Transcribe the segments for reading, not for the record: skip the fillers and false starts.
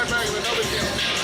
right back with another kill.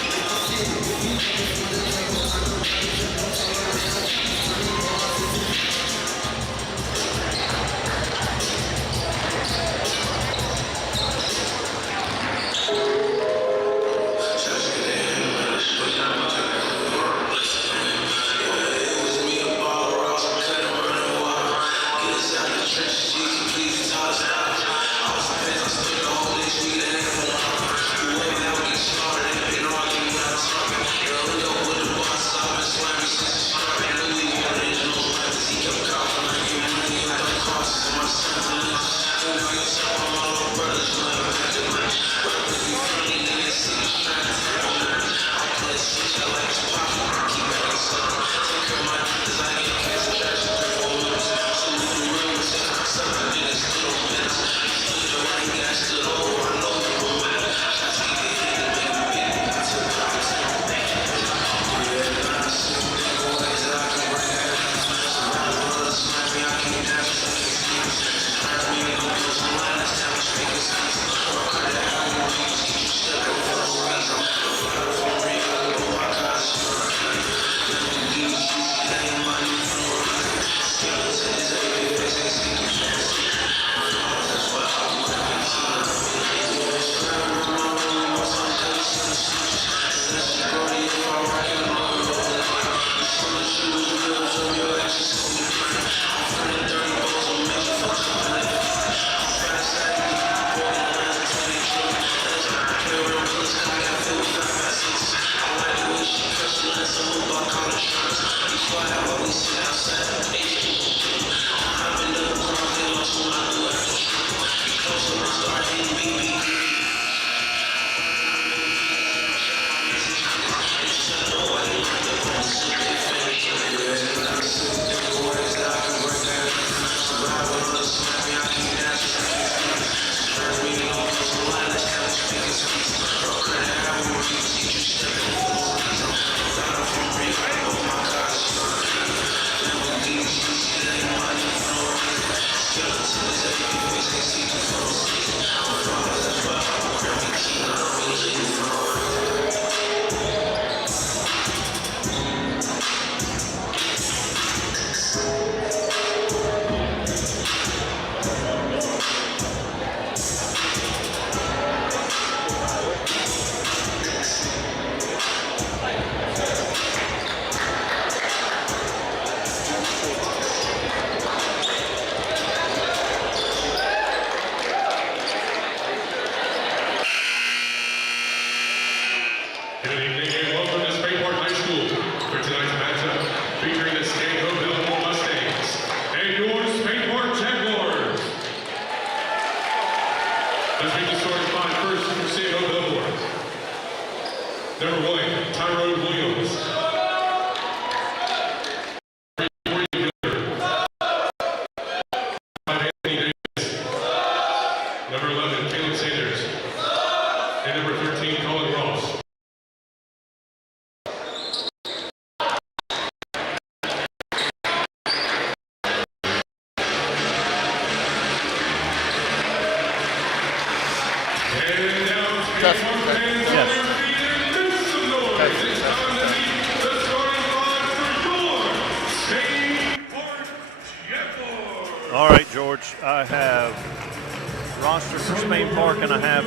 All right, George, I have roster for Spain Park, and I have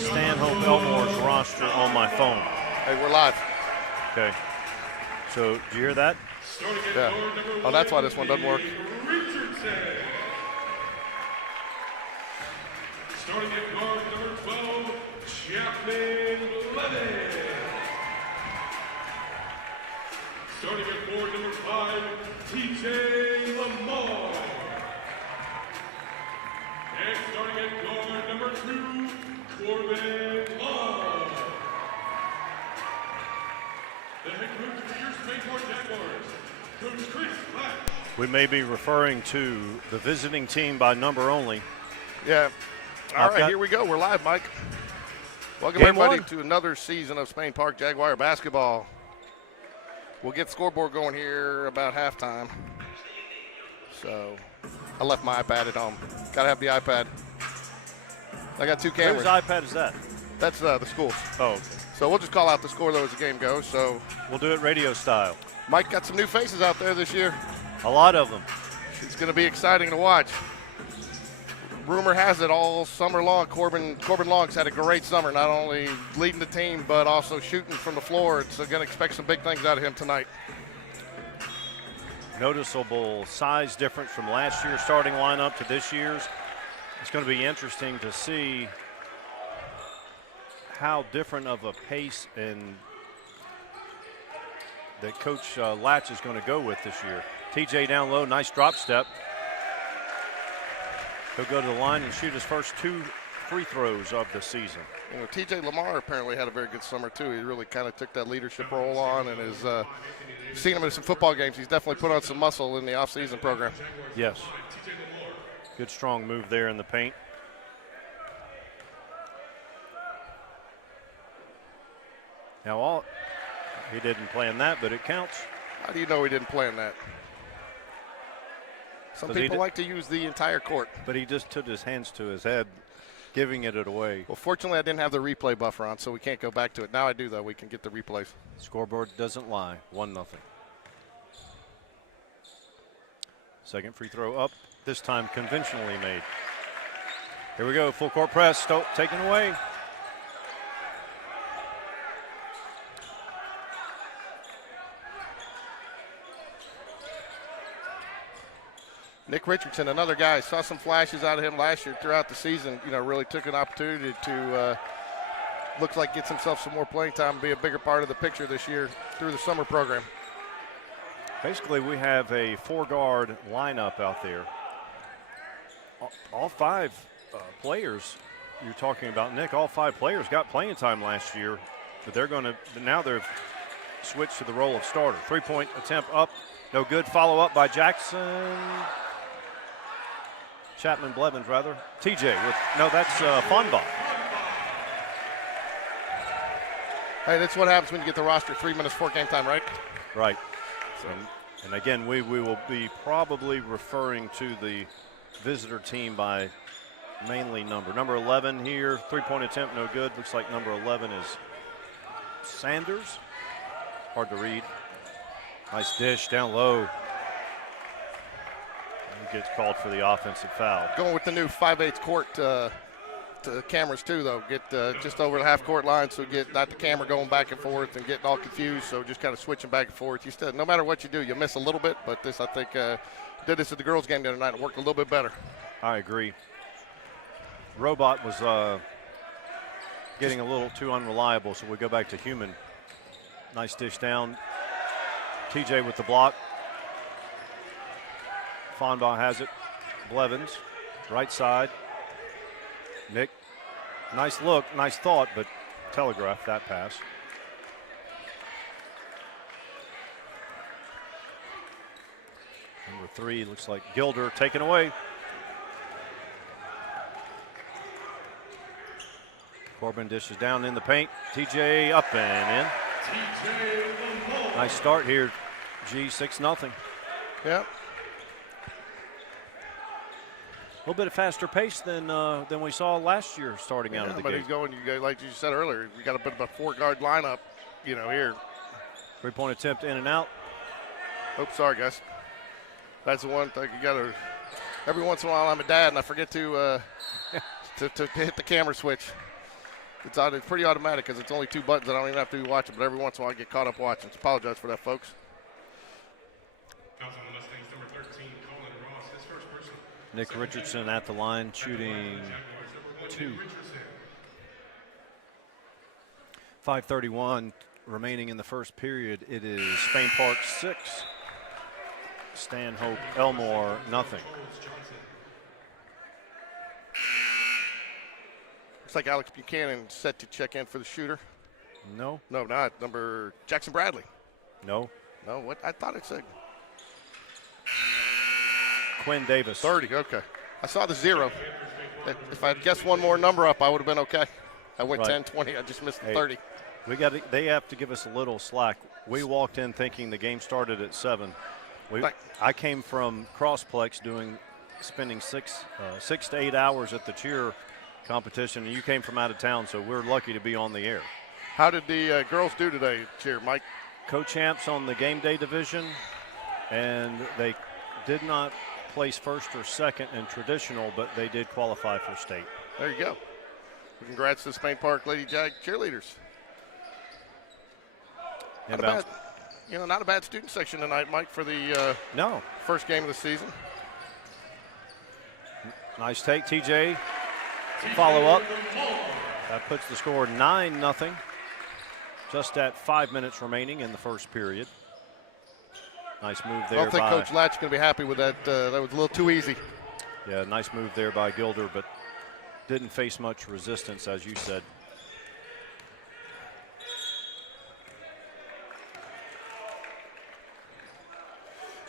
Stanhope Elmore's roster on my phone. Hey, we're live. Okay. So, did you hear that? Yeah. Oh, that's why this one doesn't work. Starting at guard number 12, Chapman Levin. Starting at board number 5, TJ Lamar. And starting at guard number 2, Corbin Long. The head coach of your Spain Park Jaguars, Coach Chris Black. We may be referring to the visiting team by number only. Yeah. All right, here we go. We're live, Mike. Welcome, everybody, to another season of Spain Park Jaguar basketball. We'll get the scoreboard going here about halftime. So I left my iPad at home. Got to have the iPad. I got two cameras. Whose iPad is that? That's the schools. Oh, okay. So we'll just call out the score, though, as the game goes. So We'll do it radio style. Mike got some new faces out there this year. A lot of them. It's going to be exciting to watch. Rumor has it all summer long, Corbin Long's had a great summer, not only leading the team, but also shooting from the floor. So going to expect some big things out of him tonight. Noticeable size difference from last year's starting lineup to this year's. It's going to be interesting to see how different of a pace and that Coach Latch is going to go with this year. TJ down low, nice drop step. He'll go to the line and shoot his first 2 free throws of the season. You know, TJ Lamar apparently had a very good summer too. He really kind of took that leadership role on, and is seen him in some football games. He's definitely put on some muscle in the off-season program. Yes. Good strong move there in the paint. Now he didn't plan that, but it counts. How do you know he didn't plan that? Some people like to use the entire court. But he just took his hands to his head, giving it away. Well, fortunately, I didn't have the replay buffer on, so we can't go back to it. Now I do, though. We can get the replays. Scoreboard doesn't lie. 1-0. Second free throw up, this time conventionally made. Here we go, full court press, taken away. Nick Richardson, another guy, saw some flashes out of him last year throughout the season. You know, really took an opportunity to looks like gets himself some more playing time and be a bigger part of the picture this year through the summer program. Basically, we have a 4-guard lineup out there. All 5 players you're talking about, Nick, all 5 players got playing time last year, but now they've switched to the role of starter. 3-point attempt up, no good. Follow up by Chapman Blevins, rather. TJ that's Fonbach. Hey, that's what happens when you get the roster 3 minutes before game time, right? Right. And again, we will be probably referring to the visitor team by mainly number. Number 11 here, 3-point attempt, no good. Looks like number 11 is Sanders. Hard to read. Nice dish down low. He gets called for the offensive foul. Going with the new 5/8 court to cameras too, though. Get just over the half-court line, so get not the camera going back and forth and getting all confused. So just kind of switching back and forth. You still, no matter what you do, you miss a little bit. But this, I think, did this at the girls' game the other night. It worked a little bit better. I agree. Robot was getting a little too unreliable, so we go back to human. Nice dish down. TJ with the block. Fonbaugh has it. Blevins, right side. Nick, nice look, nice thought, but telegraphed that pass. Number 3 looks like Gilder taken away. Corbin dishes down in the paint. TJ up and in. Nice start here. 6-0. Yep. A little bit of faster pace than we saw last year starting out of the but game. he's going, like you said earlier, we got a bit of a 4-guard lineup, here. 3-point attempt in and out. Oops, sorry, guys. That's the one thing you got to. Every once in a while, I'm a dad, and I forget to hit the camera switch. It's pretty automatic because it's only 2 buttons. I don't even have to be watching, but every once in a while I get caught up watching. So apologize for that, folks. Nick Richardson at the line, shooting 2. 5:31 remaining in the first period. It is Spain Park 6, Stanhope Elmore nothing. Looks like Alex Buchanan set to check in for the shooter. No. No, not number Jackson Bradley. No. No, what? I thought it said Quinn Davis. 30, okay. I saw the 0. If I had guessed one more number up, I would have been okay. I went Right. 10, 20. I just missed the 30. They have to give us a little slack. We walked in thinking the game started at 7. I came from Crossplex spending 6 to 8 hours at the cheer competition. And you came from out of town, so we're lucky to be on the air. How did the girls do today, Cheer, Mike? Co-champs on the game day division, and they did not place first or second in traditional, but they did qualify for state. There you go. Congrats to the Spain Park Lady Jag cheerleaders. Not a bad student section tonight, Mike, for the first game of the season. Nice take, TJ. Follow up. That puts the score 9-0. Just at 5 minutes remaining in the first period. Nice move there. I don't think Coach Latch is going to be happy with that. That was a little too easy. Yeah, nice move there by Gilder, but didn't face much resistance, as you said.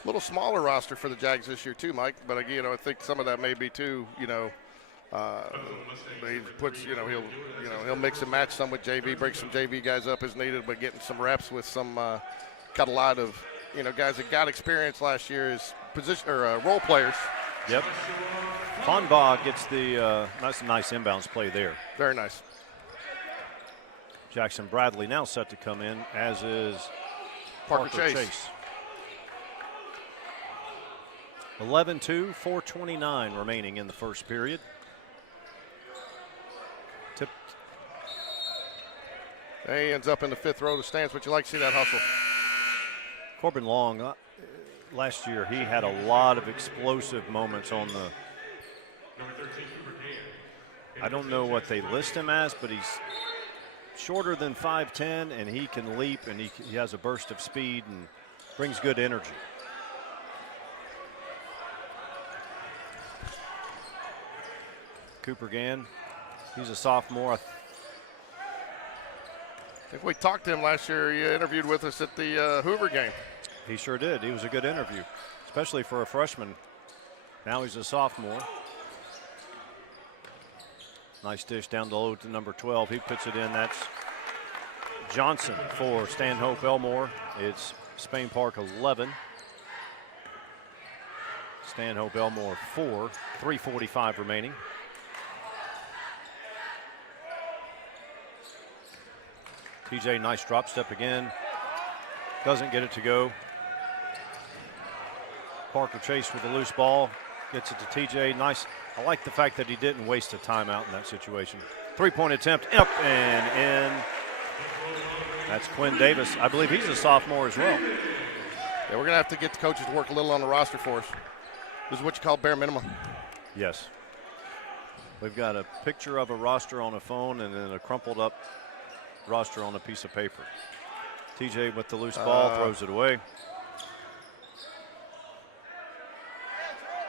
A little smaller roster for the Jags this year too, Mike. But again, I think some of that may be too, he puts, he'll mix and match some with JV, break some JV guys up as needed, but getting some reps with some, got a lot of, guys that got experience last year as position or role players. Yep. Fonbaugh gets the, that's a nice inbounds play there. Very nice. Jackson Bradley now set to come in, as is Parker Chase. 11-2, 4:29 remaining in the first period. Tipped. He ends up in the fifth row of the stands, but you like to see that hustle. Corbin Long, last year he had a lot of explosive moments on the, I don't know what they list him as, but he's shorter than 5'10", and he can leap, and he has a burst of speed and brings good energy. Cooper Gann, he's a sophomore. I think we talked to him last year. He interviewed with us at the Hoover game. He sure did. He was a good interview, especially for a freshman. Now he's a sophomore. Nice dish down the low to number 12. He puts it in. That's Johnson for Stanhope Elmore. It's Spain Park 11. Stanhope Elmore 4. 3:45 remaining. TJ, nice drop step again. Doesn't get it to go. Parker Chase with the loose ball. Gets it to TJ. Nice. I like the fact that he didn't waste a timeout in that situation. Three-point attempt up and in. That's Quinn Davis. I believe he's a sophomore as well. Yeah, we're going to have to get the coaches to work a little on the roster for us. This is what you call bare minimum. Yes. We've got a picture of a roster on a phone and then a crumpled up roster on a piece of paper. TJ with the loose ball, throws it away.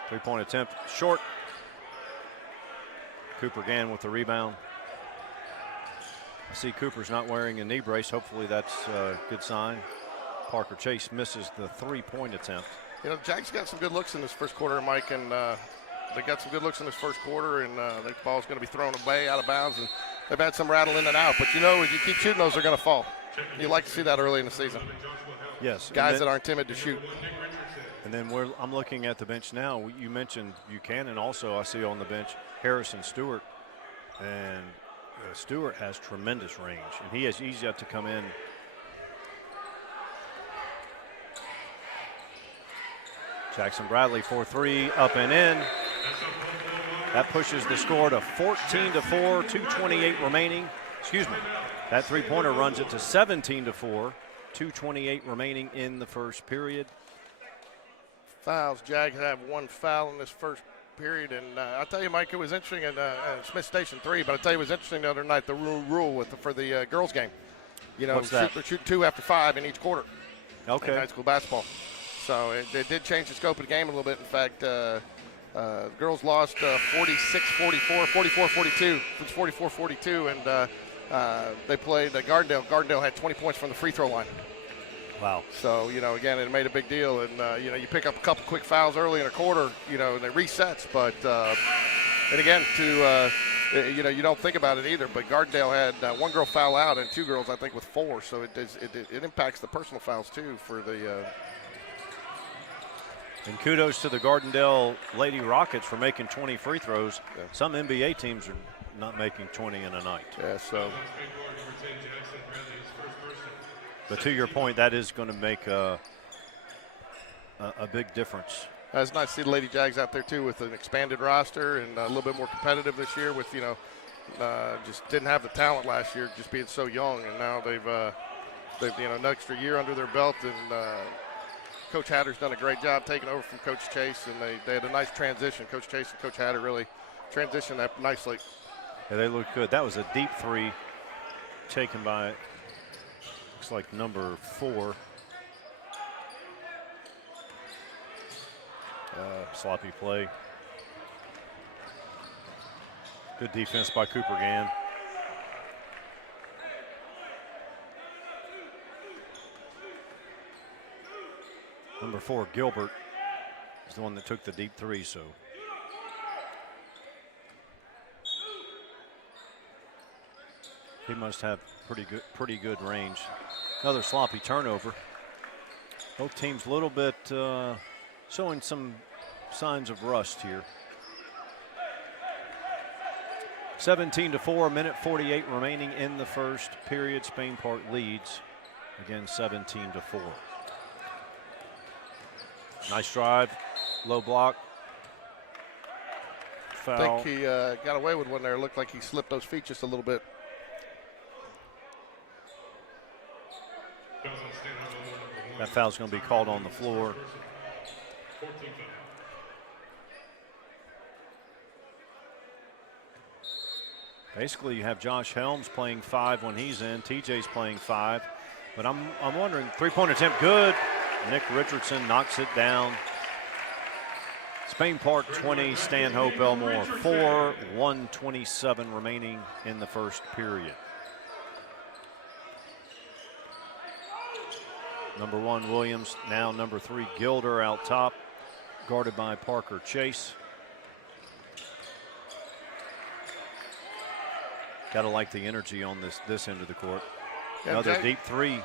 Three-point attempt, short. Cooper Gann with the rebound. I see Cooper's not wearing a knee brace. Hopefully that's a good sign. Parker Chase misses the three-point attempt. Jags got some good looks in this first quarter, Mike, and they got some good looks in this first quarter, and the ball's going to be thrown away out of bounds, and they've had some rattle in and out. But, if you keep shooting those, they're going to fall. You like to see that early in the season. Yes. Guys that aren't timid to shoot. And then I'm looking at the bench now. You mentioned Buchanan also. I see on the bench Harrison Stewart. And Stewart has tremendous range, and he has easy to come in. Jackson Bradley 4-3, up and in. That pushes the score to 14-4, 2:28 remaining. Excuse me. That three-pointer runs it to 17-4, 2:28 remaining in the first period. Fouls. Jags have one foul in this first period, and I'll tell you, Mike, it was interesting in Smith Station 3, but I'll tell you it was interesting the other night, the rule for the girls game. What's that? Shoot 2 after 5 in each quarter. Okay. In high school basketball. So it did change the scope of the game a little bit. In fact, girls lost 46-44, 44-42. It's 44-42, and they played Gardendale. Gardendale had 20 points from the free throw line. Wow. So, again, it made a big deal. And, you pick up a couple quick fouls early in a quarter, and it resets. But, and again, you don't think about it either. But Gardendale had one girl foul out and 2 girls, I think, with 4. So it impacts the personal fouls, too, for the And kudos to the Gardendale Lady Rockets for making 20 free throws. Yeah. Some NBA teams are not making 20 in a night. Yeah, so. But to your point, that is going to make a big difference. It's nice to see the Lady Jags out there too with an expanded roster and a little bit more competitive this year. With just didn't have the talent last year, just being so young, and now they've an extra year under their belt. And Coach Hatter's done a great job taking over from Coach Chase, and they had a nice transition. Coach Chase and Coach Hatter really transitioned that nicely. Yeah, they look good. That was a deep three taken by, looks like number 4. Sloppy play. Good defense by Cooper Gann. Number 4, Gilbert, is the one that took the deep three, so. He must have pretty good range. Another sloppy turnover. Both teams a little bit showing some signs of rust here. 17-4, minute 48 remaining in the first period. Spain Park leads again 17-4. Nice drive, low block. Foul. I think he got away with one there. Looked like he slipped those feet just a little bit. That foul's going to be called on the floor. Basically, you have Josh Helms playing 5 when he's in. TJ's playing 5. But I'm wondering, three-point attempt, good. Nick Richardson knocks it down. Spain Park 20, Stanhope Elmore 4, 1:27 remaining in the first period. Number 1, Williams, now number 3, Gilder out top, guarded by Parker Chase. Got to like the energy on this end of the court. Yeah, another deep three.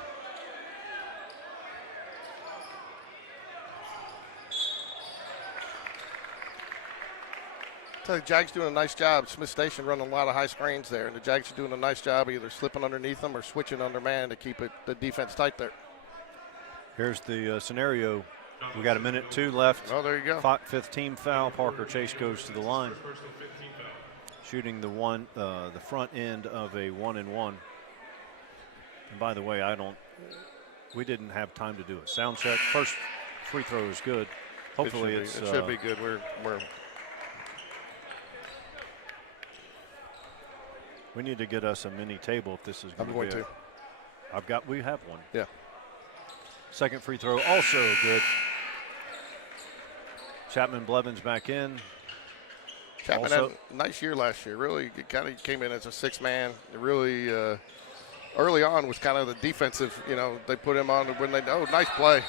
I tell you, Jags doing a nice job. Smith Station running a lot of high screens there, and the Jags are doing a nice job either slipping underneath them or switching under man to keep the defense tight there. Here's the scenario. We got a minute 2 left. Oh, there you go. 5th team foul. Parker Chase goes to the line, shooting the front end of a 1-and-1. And by the way, we didn't have time to do a sound check. First free throw is good. Hopefully it should be good. We need to get us a mini table if this is going to be good. I'm going to. We have one. Yeah. Second free throw also good. Chapman Blevins back in. Chapman had a nice year last year. Really kind of came in as a 6-man. Really early on was kind of the defensive, they put him on when nice play.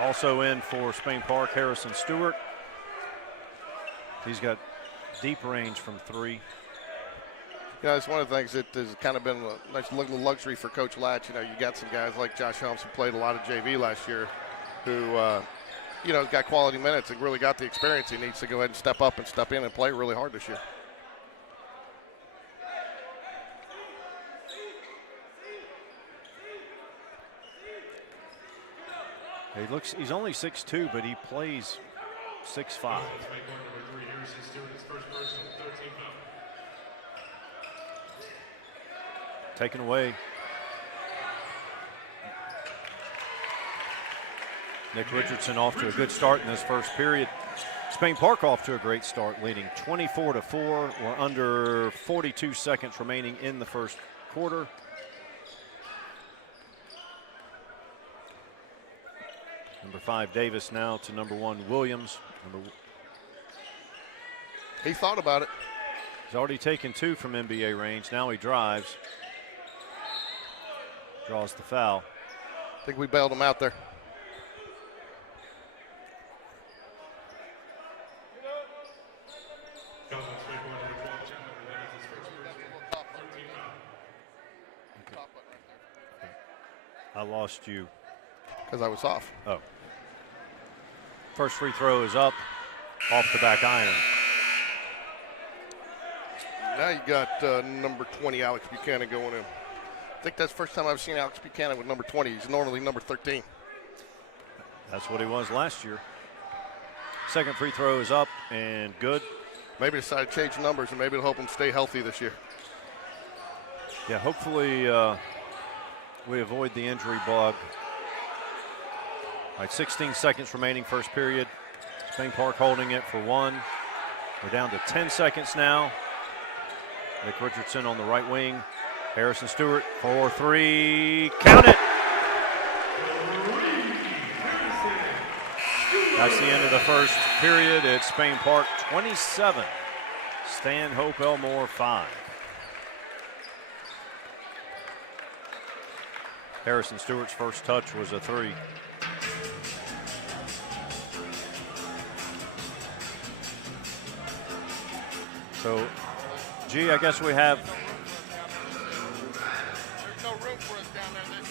Also in for Spain Park, Harrison Stewart. He's got deep range from 3. It's one of the things that has kind of been a nice little luxury for Coach Latch. You got some guys like Josh Helms who played a lot of JV last year who, got quality minutes and really got the experience he needs to go ahead and step up and step in and play really hard this year. He's only 6'2", but he plays 6'5". Taken away. Nick Richardson off to a good start in this first period. Spain Park off to a great start, leading 24-4. We're under 42 seconds remaining in the first quarter. Number 5, Davis now to number 1, Williams. He thought about it. He's already taken 2 from NBA range. Now he drives. Draws the foul. I think we bailed him out there. I lost you. Because I was off. Oh. First free throw is up, off the back iron. Now you got number 20, Alex Buchanan, going in. I think that's the first time I've seen Alex Buchanan with number 20. He's normally number 13. That's what he was last year. Second free throw is up and good. Maybe decide to change numbers, and maybe it'll help him stay healthy this year. Yeah, hopefully we avoid the injury bug. All right, 16 seconds remaining, first period. Spain Park holding it for one. We're down to 10 seconds now. Nick Richardson on the right wing. Harrison Stewart, 4-3, count it! That's the end of the first period. It's Spain Park 27, Stanhope Elmore 5. Harrison Stewart's first touch was a 3. So, G, I guess we have. There's no room for us down there this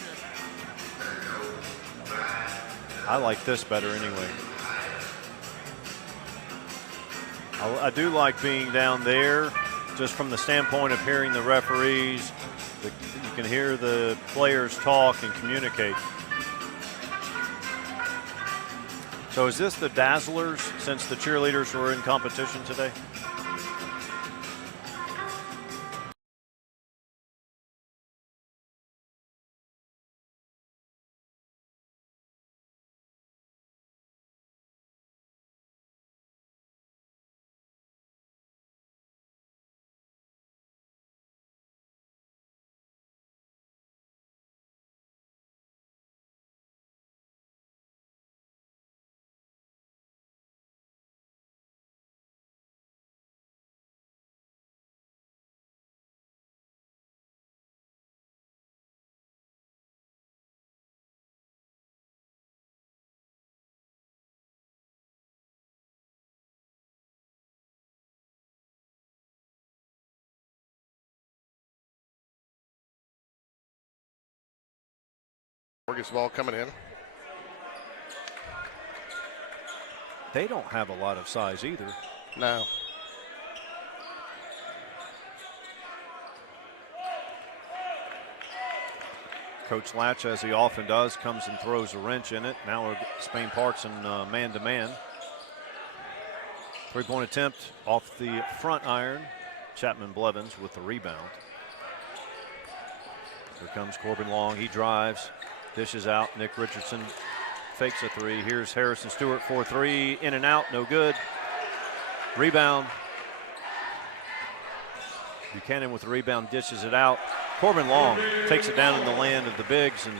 year. I like this better anyway. I do like being down there just from the standpoint of hearing the referees. You can hear the players talk and communicate. So is this the Dazzlers since the cheerleaders were in competition today? Morgan's ball coming in. They don't have a lot of size either. No. Coach Latch, as he often does, comes and throws a wrench in it. Now we're Spain Park's in man-to-man. Three-point attempt off the front iron. Chapman Blevins with the rebound. Here comes Corbin Long. He drives, dishes out. Nick Richardson fakes a 3. Here's Harrison Stewart, 4-3, in and out, no good. Rebound. Buchanan with the rebound, dishes it out. Corbin Long takes it down in the land of the bigs and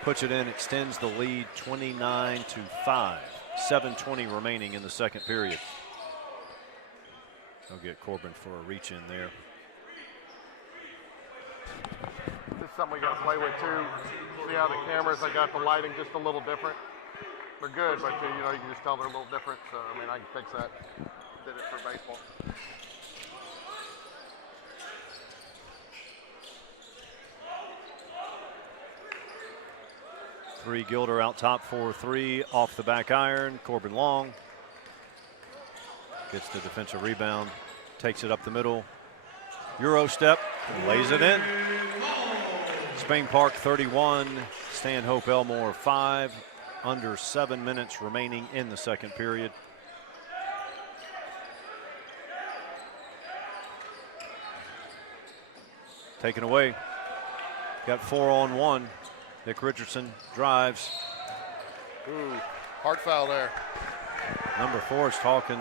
puts it in, extends the lead 29-5. 7:20 remaining in the second period. They'll get Corbin for a reach in there. This is something we got to play with too. See how the cameras, I got the lighting just a little different. They're good, but you know, you can just tell they're a little different. So I mean, I can fix that. Did it for baseball. Three Gilder out top, 4-3 off the back iron. Corbin Long gets the defensive rebound, takes it up the middle. Euro step, lays it in. Spain Park 31, Stanhope Elmore 5. Under 7 minutes remaining in the second period. Taken away. Got 4-on-1. Nick Richardson drives. Ooh, hard foul there. Number 4 is talking.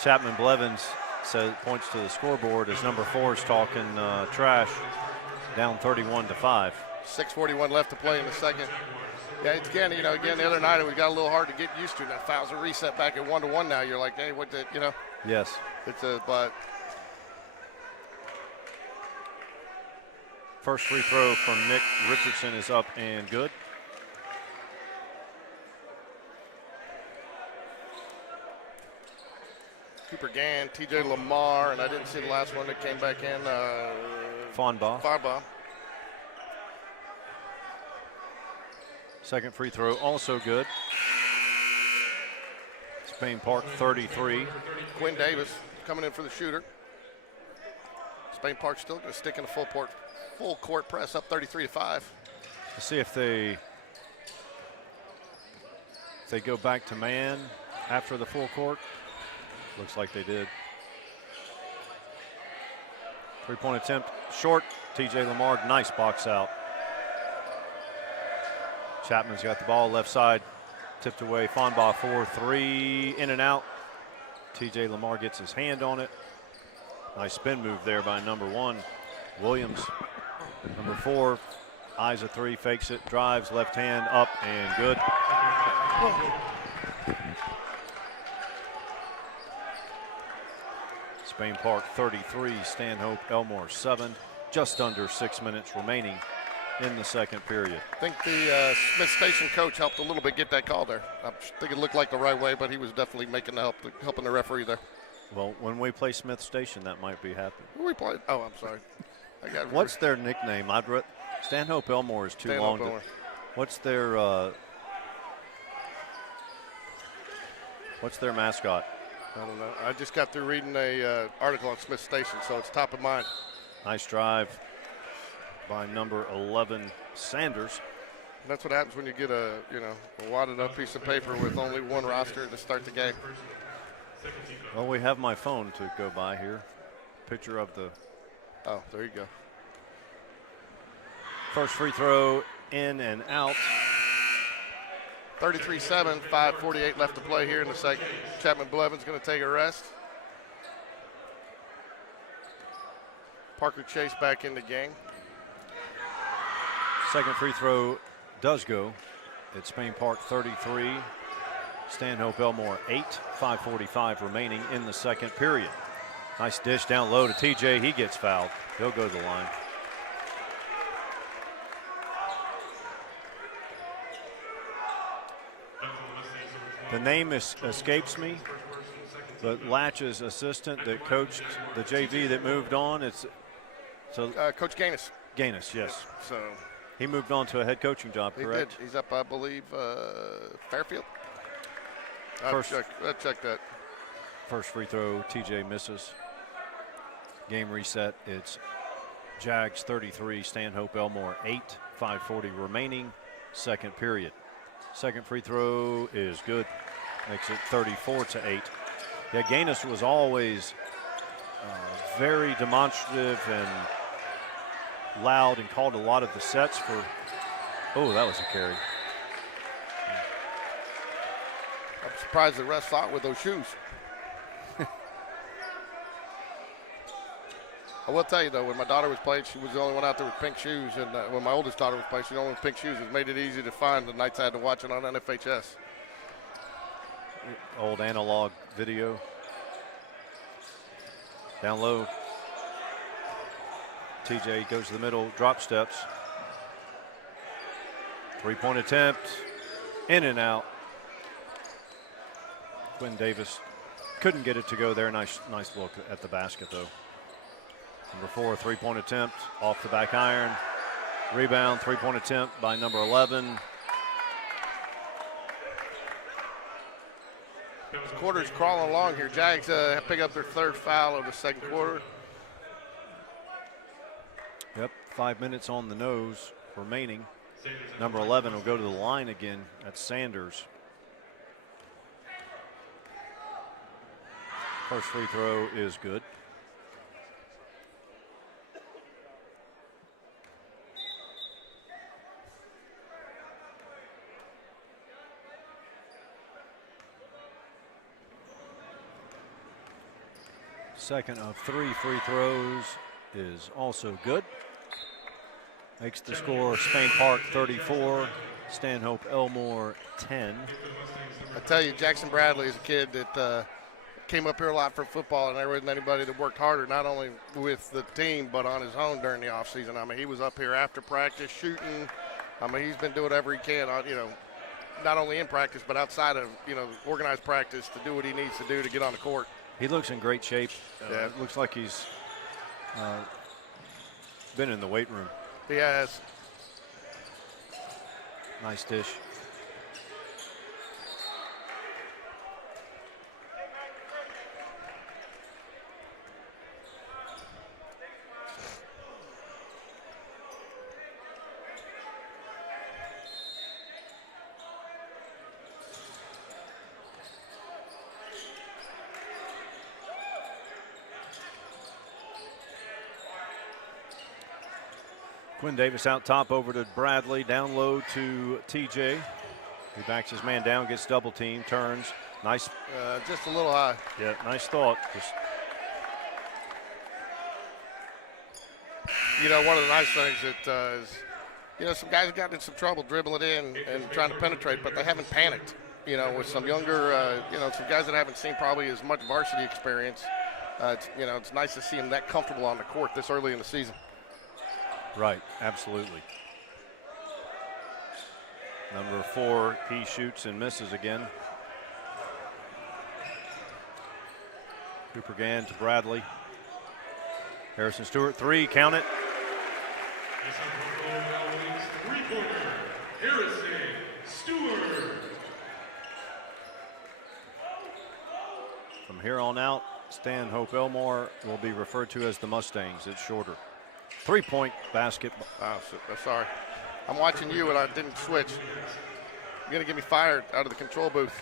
Chapman Blevins says, points to the scoreboard as number 4 is talking trash. Down 31-5. 6:41 left to play in the second. Yeah, it's again, you know, again the other night it got a little hard to get used to. That fouls are reset back at 1-1 now. You're like, hey, what the, you know? Yes. It's a but. First free throw from Nick Richardson is up and good. Cooper Gann, TJ Lamar, and I didn't see the last one that came back in. Fonbaugh. Second free throw also good. Spain Park 33. Quinn Davis. coming in for the shooter. Spain Park still going to stick in a full court press, up 33-5. Let's see if they go back to man after the full court. Looks like they did. Three-point attempt short. TJ Lamar, nice box out. Chapman's got the ball left side, tipped away. Fonbaugh 4-3, in and out. TJ Lamar gets his hand on it. Nice spin move there by number 1. Williams, number 4, eyes a three, fakes it, drives, left hand up and good. Spain Park 33, Stanhope Elmore 7. Just under 6 minutes remaining in the second period. I think the Smith Station coach helped a little bit get that call there. I think it looked like the right way, but he was definitely helping the referee there. Well, when we play Smith Station, that might be happening. Who we played? Oh, I'm sorry. What's their nickname? Stanhope Elmore is too long. What's their mascot? I don't know. I just got through reading a article on Smith Station, so it's top of mind. Nice drive by number 11, Sanders. And that's what happens when you get a wadded up piece of paper with only one roster to start the game. Well, we have my phone to go by here. Picture of the. Oh, there you go. First free throw in and out. 33-7, 5:48 left to play here in the second. Chapman Blevins going to take a rest. Parker Chase back in the game. Second free throw does go. It's Spain Park 33, Stanhope Elmore 8, 5:45 remaining in the second period. Nice dish down low to TJ. He gets fouled. He'll go to the line. The name escapes me, but Latch's assistant that coached the JV that moved on, Coach Gaines. Gaines, yes. So he moved on to a head coaching job, correct? He did. He's up, I believe, Fairfield. I'll check that. First free throw, TJ misses. Game reset. It's Jags 33, Stanhope Elmore 8, 5:40 remaining, second period. Second free throw is good. Makes it 34-8. Yeah, Gaines was always very demonstrative and loud and called a lot of the sets for. Oh, that was a carry. I'm surprised the rest thought with those shoes. I will tell you, though, when my daughter was playing, she was the only one out there with pink shoes. And when my oldest daughter was playing, she was the only one with pink shoes. It made it easy to find the nights I had to watch it on NFHS. Old analog video. Down low. TJ goes to the middle, drop steps. Three-point attempt, in and out. Quinn Davis couldn't get it to go there. Nice look at the basket, though. Number 4, three-point attempt off the back iron. Rebound, three-point attempt by number 11. Quarter's crawling along here. Jags pick up their third foul of the second quarter. Yep, 5 minutes on the nose remaining. Number 11 will go to the line again. That's Sanders. First free throw is good. Second of 3 free throws is also good. Makes the score Spain Park 34, Stanhope Elmore 10. I tell you, Jackson Bradley is a kid that came up here a lot for football, and there wasn't anybody that worked harder, not only with the team, but on his own during the offseason. I mean, he was up here after practice shooting. I mean, he's been doing whatever he can, not only in practice, but outside of, organized practice to do what he needs to do to get on the court. He looks in great shape. Yeah. It looks like he's been in the weight room. He has. Nice dish. Quinn Davis out top over to Bradley. Down low to TJ. He backs his man down, gets double team, turns. Nice. Just a little high. Yeah, nice thought. Just one of the nice things that is, some guys have gotten in some trouble dribbling in and trying to penetrate, but they haven't panicked. With some younger, some guys that haven't seen probably as much varsity experience. It's nice to see them that comfortable on the court this early in the season. right, absolutely. Number 4, he shoots and misses again. Cooper Gann to Bradley. Harrison Stewart, 3, count it. Three-pointer, Harrison Stewart. From here on out, Stanhope Elmore will be referred to as the Mustangs. It's shorter. 3-point basket. Oh, sorry. I'm watching you and I didn't switch. You're going to get me fired out of the control booth.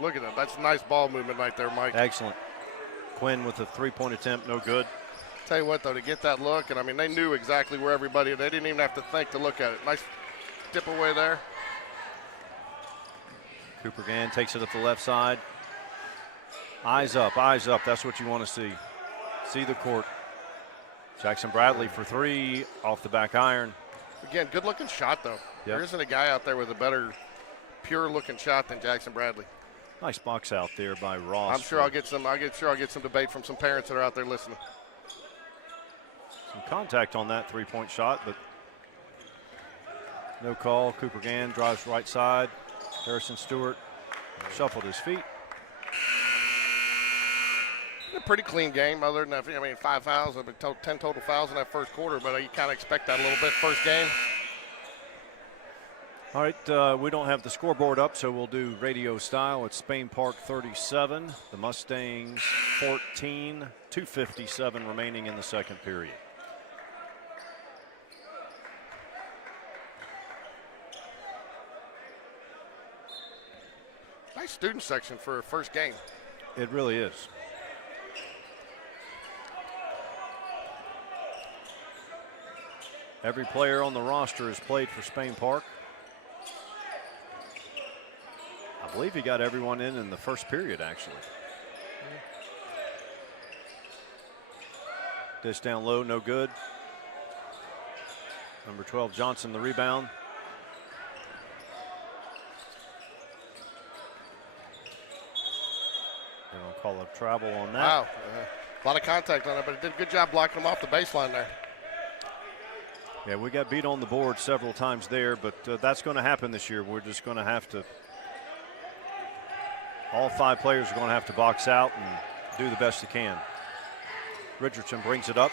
Look at that. That's a nice ball movement right there, Mike. Excellent. Quinn with a 3-point attempt, no good. Tell you what, though, to get that look, and they knew exactly where everybody, they didn't even have to think to look at it. Nice dip away there. Cooper Gann takes it up the left side. Eyes up, eyes up. That's what you want to see. See the court. Jackson Bradley for 3 off the back iron. Again, good looking shot, though. Yep. There isn't a guy out there with a better, pure looking shot than Jackson Bradley. Nice box out there by Ross. I'm sure I'll get some debate from some parents that are out there listening. Some contact on that 3-point shot, but no call. Cooper Gann drives right side. Harrison Stewart shuffled his feet. A pretty clean game, other than that. 5 fouls, 10 total fouls in that first quarter, but you kind of expect that a little bit first game. All right, we don't have the scoreboard up, so we'll do radio style. It's Spain Park 37, the Mustangs 14, 2:57 remaining in the second period. Nice student section for a first game. It really is. Every player on the roster has played for Spain Park. I believe he got everyone in the first period, actually. Dish down low, no good. Number 12, Johnson, the rebound. They're going to call a travel on that. Wow. A lot of contact on it, but it did a good job blocking him off the baseline there. Yeah, we got beat on the board several times there, but that's going to happen this year. We're just going to have to, all 5 players are going to have to box out and do the best they can. Richardson brings it up.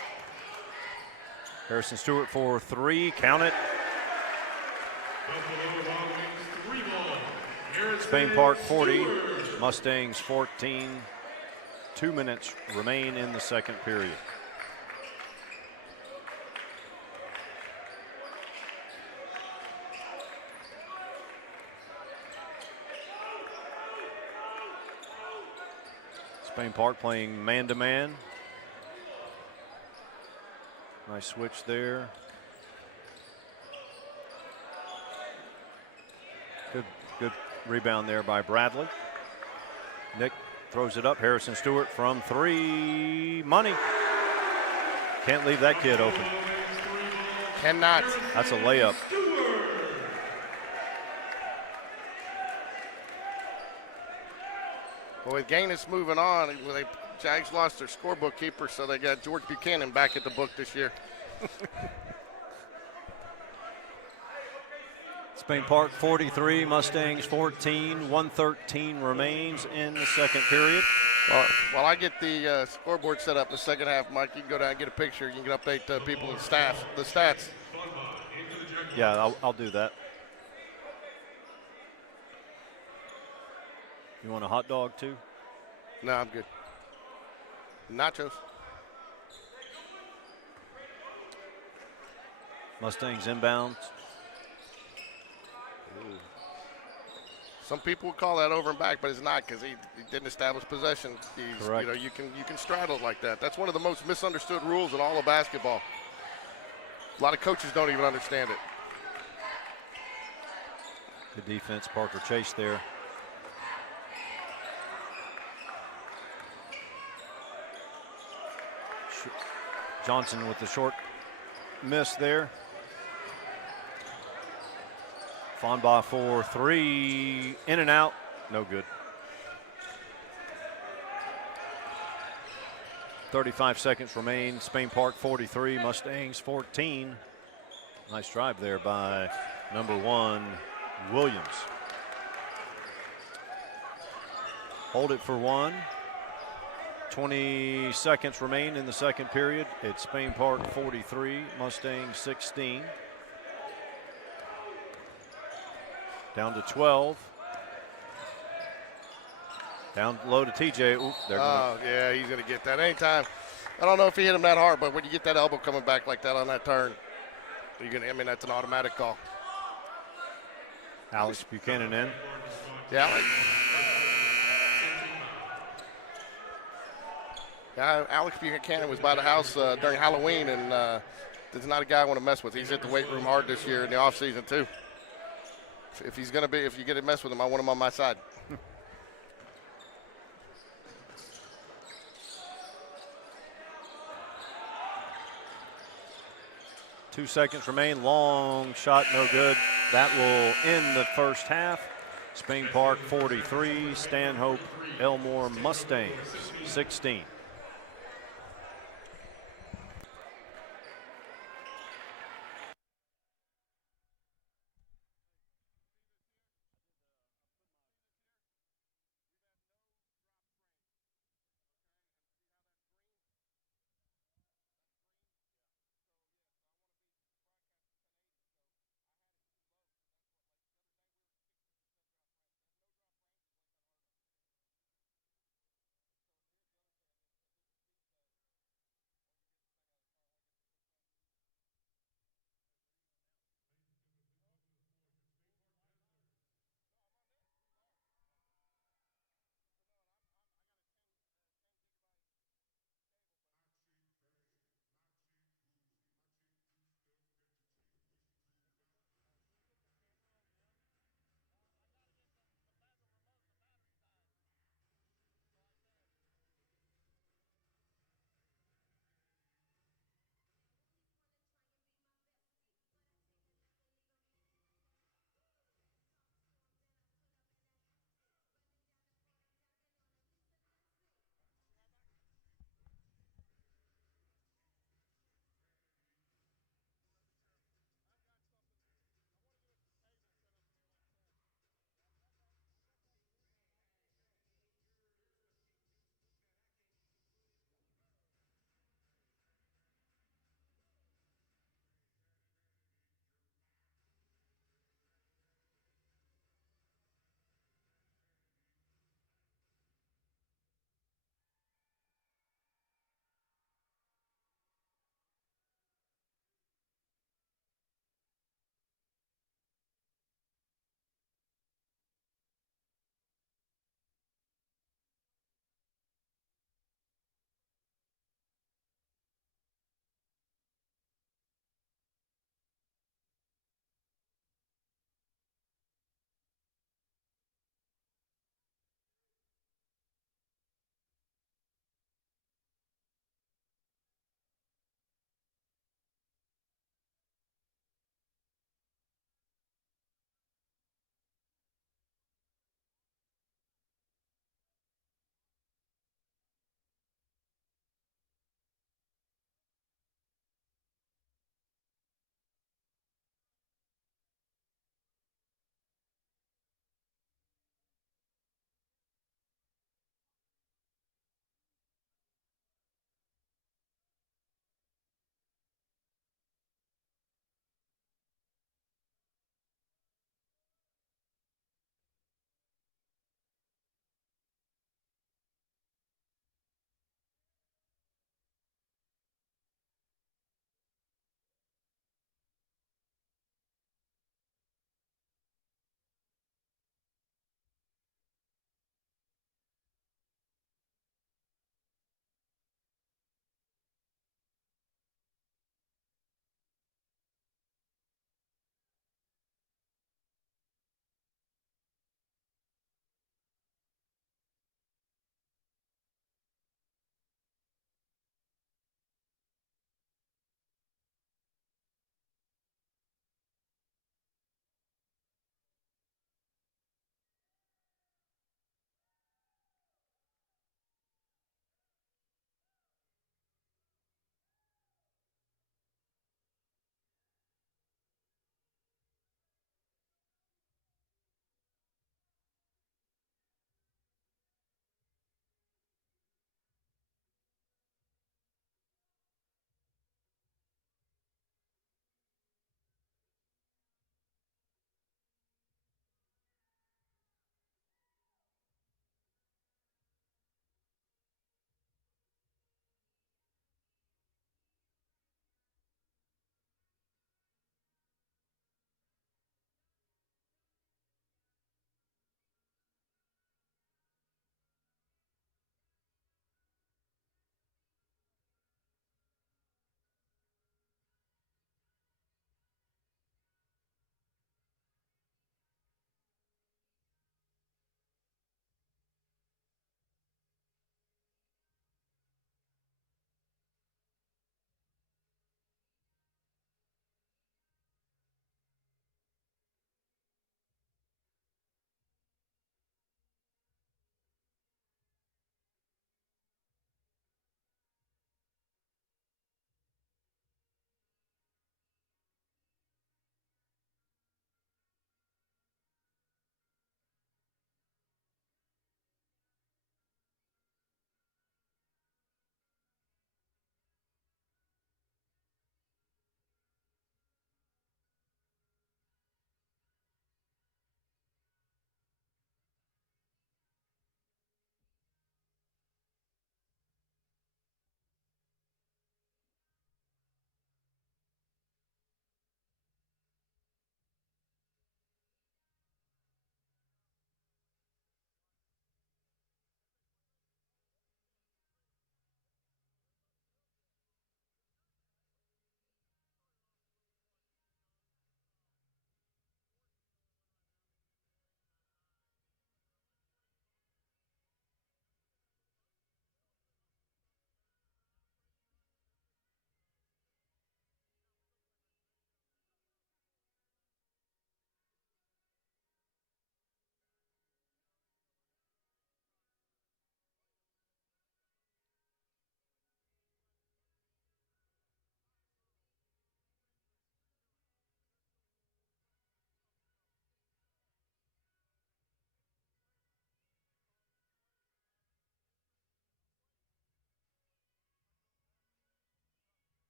Harrison Stewart for 3, count it. Spain Park 40, Mustangs 14. 2 minutes remain in the second period. Spain Park playing man-to-man. Nice switch there. Good rebound there by Bradley. Nick throws it up. Harrison Stewart from 3. Money. Can't leave that kid open. Cannot. That's a layup. Well, with Gaines moving on, Jags lost their scorebook keeper, so they got George Buchanan back at the book this year. Spain Park 43, Mustangs 14, 1:13 remains in the second period. While I get the scoreboard set up in the second half, Mike, you can go down and get a picture. You can update people in the stats. Yeah, I'll do that. You want a hot dog too? No, I'm good. Nachos. Mustangs inbound. Ooh. Some people would call that over and back, but it's not because he didn't establish possession. Correct. You can straddle it like that. That's one of the most misunderstood rules in all of basketball. A lot of coaches don't even understand it. Good defense, Parker Chase there. Johnson with the short miss there. Fonbaugh for three, in and out, no good. 35 seconds remain. Spain Park 43, Mustangs 14. Nice drive there by number 1, Williams. Hold it for 1. 20 seconds remain in the second period. It's Spain Park 43, Mustangs 16. Down to 12. Down low to TJ. Ooh, yeah, he's going to get that anytime. I don't know if he hit him that hard, but when you get that elbow coming back like that on that turn, that's an automatic call. Alex Buchanan in. Yeah. Alex Buchanan was by the house during Halloween, and this is not a guy I want to mess with. He's hit the weight room hard this year in the offseason, too. If you get to mess with him, I want him on my side. 2 seconds remain. Long shot, no good. That will end the first half. Spain Park 43, Stanhope Elmore Mustangs 16.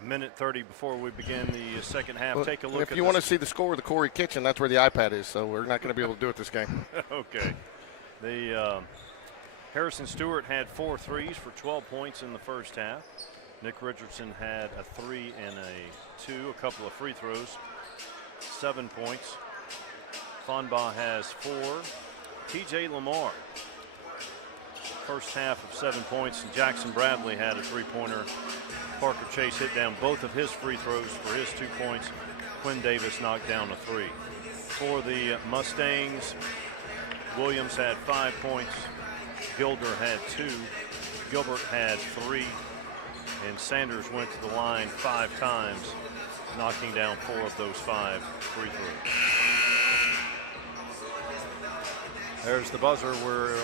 A minute 30 before we begin the second half. Well, take a look if at you want to see the score of the Corey Kitchen, that's where the iPad is, so we're not going to be able to do it this game. Okay. The Harrison Stewart had 4 threes for 12 points in the first half. Nick Richardson had a 3 and a 2, a couple of free throws, 7 points. Fonbaugh has 4. TJ Lamar, first half of 7 points, and Jackson Bradley had a 3-pointer. Parker Chase hit down both of his free throws for his 2 points. Quinn Davis knocked down a 3. For the Mustangs, Williams had 5 points. Gilder had 2. Gilbert had 3. And Sanders went to the line 5 times, knocking down 4 of those 5 free throws. There's the buzzer. We're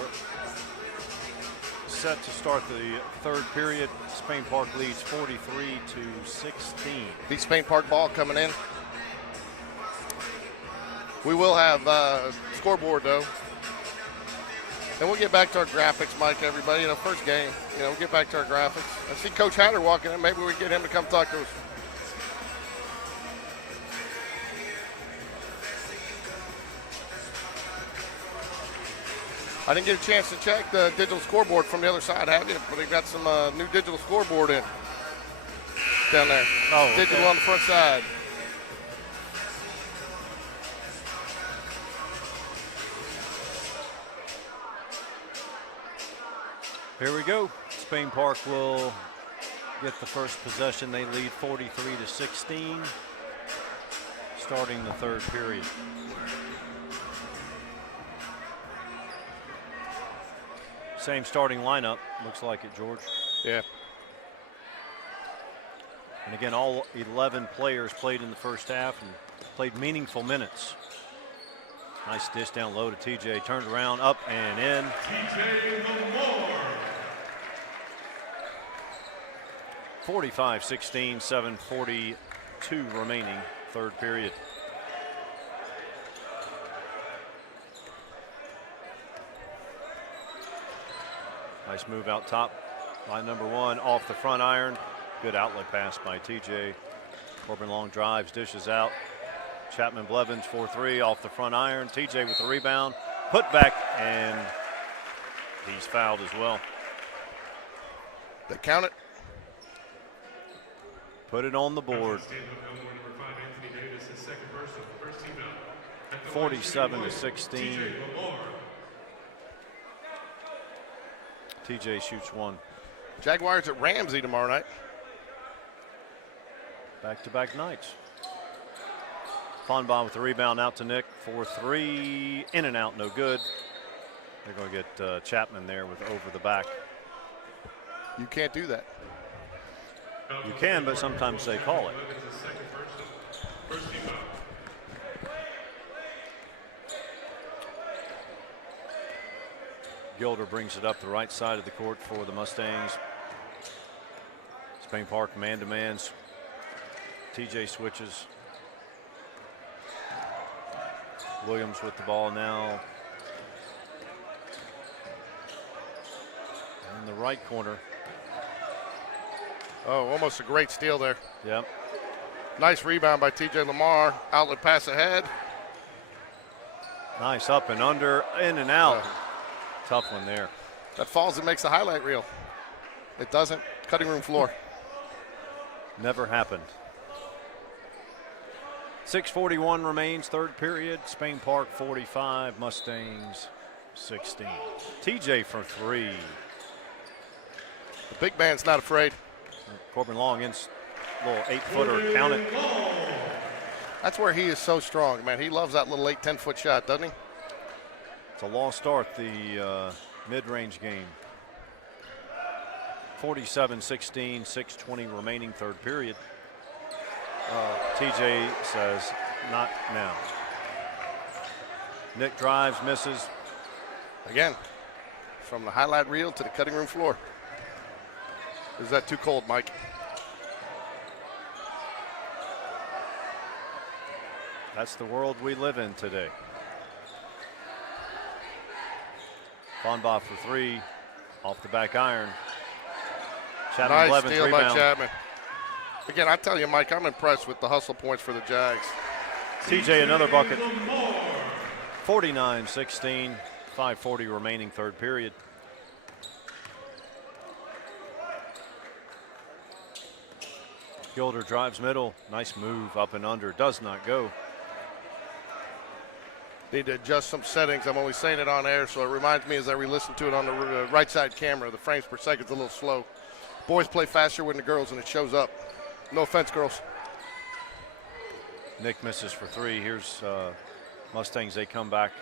set to start the third period. Spain Park leads 43-16. The Spain Park ball coming in. We will have scoreboard though. And we'll get back to our graphics, Mike, everybody. First game, we'll get back to our graphics. I see Coach Hatter walking in. Maybe we can get him to come talk to us. I didn't get a chance to check the digital scoreboard from the other side, have you? But they got some new digital scoreboard in down there. Oh, okay. Digital on the front side. Here we go. Spain Park will get the first possession. They lead 43-16, starting the third period. Same starting lineup, looks like it, George. Yeah. And again, all 11 players played in the first half and played meaningful minutes. Nice dish down low to TJ, turned around, up and in. TJ Lamar. 45-16, 7:42 remaining, third period. Nice move out top by number 1 off the front iron. Good outlet pass by TJ. Corbin Long drives, dishes out. Chapman Blevins 4-3 off the front iron. TJ with the rebound, put back, and he's fouled as well. They count it. Put it on the board. 47-16. TJ shoots 1. Jaguars at Ramsey tomorrow night. Back-to-back nights. Fonbaugh with the rebound out to Nick. 4-3, in and out, no good. They're going to get Chapman there with over the back. You can't do that. You can, but sometimes they call it. Gilder brings it up the right side of the court for the Mustangs. Spain Park man-to-mans. TJ switches. Williams with the ball now. In the right corner. Oh, almost a great steal there. Yep. Nice rebound by TJ Lamar. Outlet pass ahead. Nice up and under, in and out. Tough one there. That falls and makes the highlight reel. It doesn't. Cutting room floor. Never happened. 6:41 remains, third period. Spain Park 45, Mustangs 16. TJ for 3. The big man's not afraid. Corbin Long in little 8-footer, count it. That's where he is so strong, man. He loves that little 8, 10-foot shot, doesn't he? It's a lost start, the mid-range game. 47-16, 6:20 remaining, third period. TJ says, not now. Nick drives, misses. Again, from the highlight reel to the cutting room floor. Is that too cold, Mike? That's the world we live in today. Fonbaugh for 3, off the back iron. Chapman Nice Blevins steal rebound. by Chapman. Again, I tell you, Mike, I'm impressed with the hustle points for the Jags. TJ, another bucket. 49-16, 5:40 remaining third period. Gilder drives middle. Nice move up and under. Does not go. Need to adjust some settings. I'm only saying it on air, so it reminds me as I re-listen to it on the right side camera. The frames per second's a little slow. Boys play faster when the girls, and it shows up. No offense, girls. Nick misses for three. Here's Mustangs. They come back.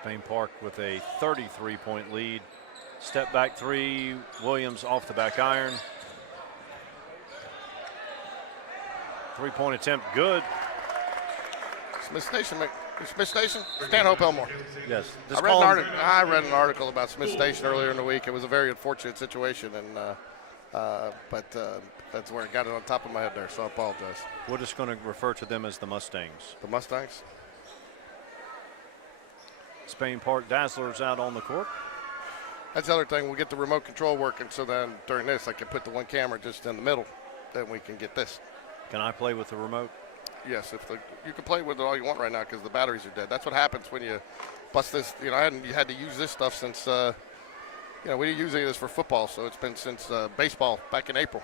Spain Park with a 33-point lead. Step back three. Williams off the back iron. Three-point attempt, good. Smith Station, Stanhope Elmore. Yes. I read an article about Smith Station earlier in the week. It was a very unfortunate situation, and but that's where it got it on top of my head there, so I apologize. We're just going to refer to them as the Mustangs. The Mustangs? Spain Park Dazzlers out on the court. That's the other thing. We'll get the remote control working, so then during this I can put the one camera just in the middle. Then we can get this. Can I play with the remote? Yes, you can play with it all you want right now because the batteries are dead. That's what happens when you bust this. You know, I hadn't had to use this stuff since, we didn't use any of this for football, so it's been since baseball back in April.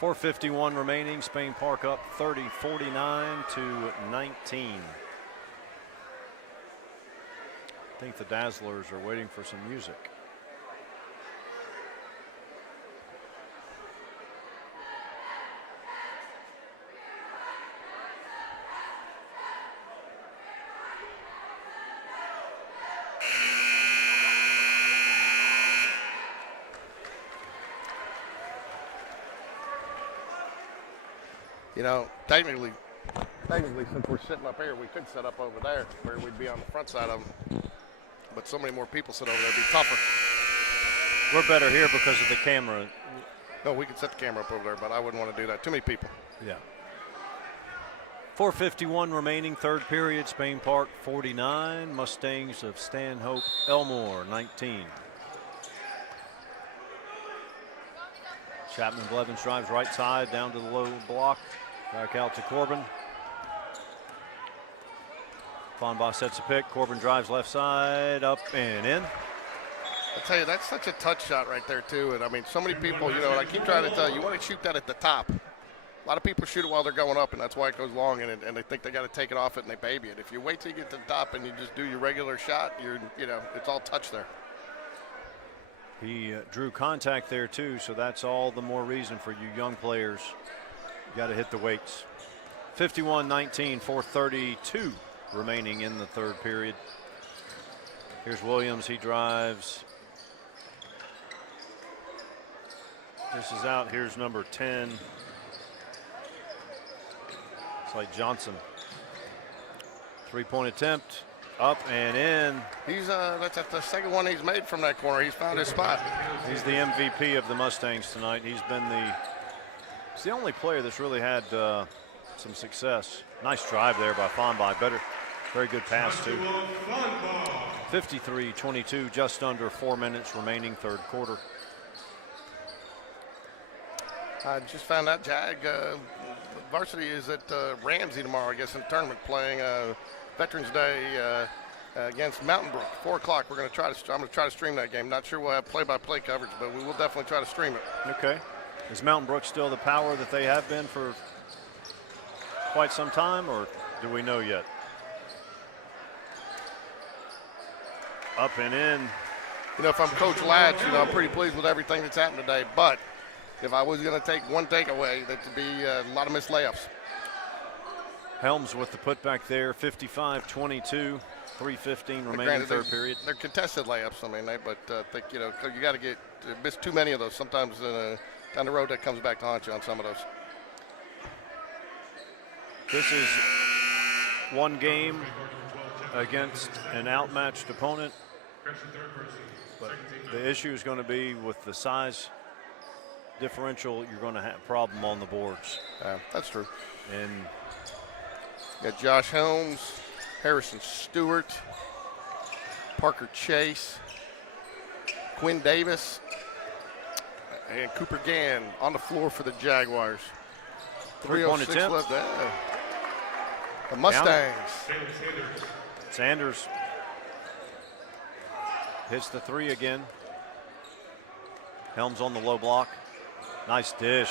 4:51 remaining. Spain Park up 30-49 to 19. I think the Dazzlers are waiting for some music. You know, technically, since we're sitting up here, we could set up over there where we'd be on the front side of them. But so many more people sit over there, it'd be tougher. We're better here because of the camera. No, we could set the camera up over there, but I wouldn't want to do that. Too many people. Yeah. 4:51 remaining, third period. Spain Park 49, Mustangs of Stanhope Elmore 19. Chapman Blevins drives right side down to the low block. Back out to Corbin. Fonbaugh sets a pick. Corbin drives left side, up and in. I tell you, that's such a touch shot right there, too. And I mean, so many people, you know, and I keep trying to tell you, you want to shoot that at the top. A lot of people shoot it while they're going up, and that's why it goes long, and they think they got to take it off it and they baby it. If you wait till you get to the top and you just do your regular shot, it's all touch there. He drew contact there too, so that's all the more reason for you young players. You got to hit the weights. 51-19, 4:32 remaining in the third period. Here's Williams. He drives. This is out. Here's number 10. It's like Johnson. Three-point attempt. Up and in. That's the second one he's made from that corner. He's found his spot. He's the MVP of the Mustangs tonight. He's the only player that's really had some success. Nice drive there by Fonbaugh. Very good pass too. 53-22, just under 4 minutes remaining, third quarter. I just found out Varsity is at Ramsey tomorrow, I guess, in the tournament playing Veterans Day against Mountain Brook, 4 o'clock. I'm going to try to stream that game. Not sure we'll have play-by-play coverage, but we will definitely try to stream it. Okay. Is Mountain Brook still the power that they have been for quite some time, or do we know yet? Up and in. You know, if I'm Coach Latch, I'm pretty pleased with everything that's happened today. But if I was going to take one takeaway, that would be a lot of missed layups. Helms with the putback there, 55-22, 3:15 remaining third period. They're contested layups. I mean, but I think, you got to miss too many of those. Sometimes down the road that comes back to haunt you on some of those. This is one game against an outmatched opponent. But the issue is going to be with the size differential. You're going to have a problem on the boards. That's true. And got Josh Helms, Harrison Stewart, Parker Chase, Quinn Davis, and Cooper Gann on the floor for the Jaguars. 3-point 3:06 attempt. left. The Mustangs. Sanders hits the three again. Helms on the low block. Nice dish.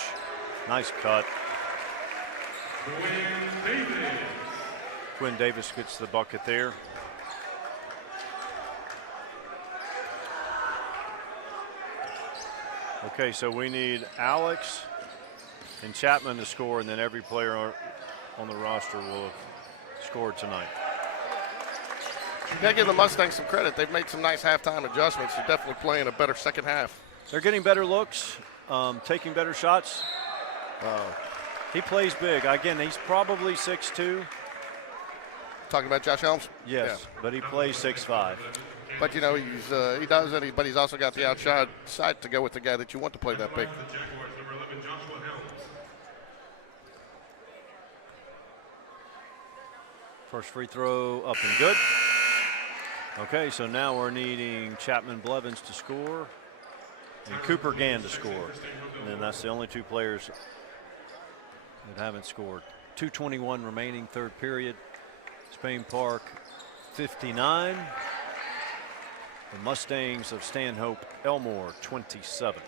Nice cut. Quinn Davis gets the bucket there. Okay, so we need Alex and Chapman to score, and then every player on the roster will have scored tonight. You got to give the Mustangs some credit. They've made some nice halftime adjustments. They're definitely playing a better second half. They're getting better looks, taking better shots. He plays big. Again, he's probably 6'2". Talking about Josh Helms? Yes, but he plays 6'5". But, you know, he does it, but he's also got the outside side to go with the guy that you want to play that big. First free throw up and good. Okay, so now we're needing Chapman Blevins to score and Cooper Gann to score. And then that's the only two players that haven't scored. 2:21 remaining, third period. Spain Park 59. The Mustangs of Stanhope Elmore 27.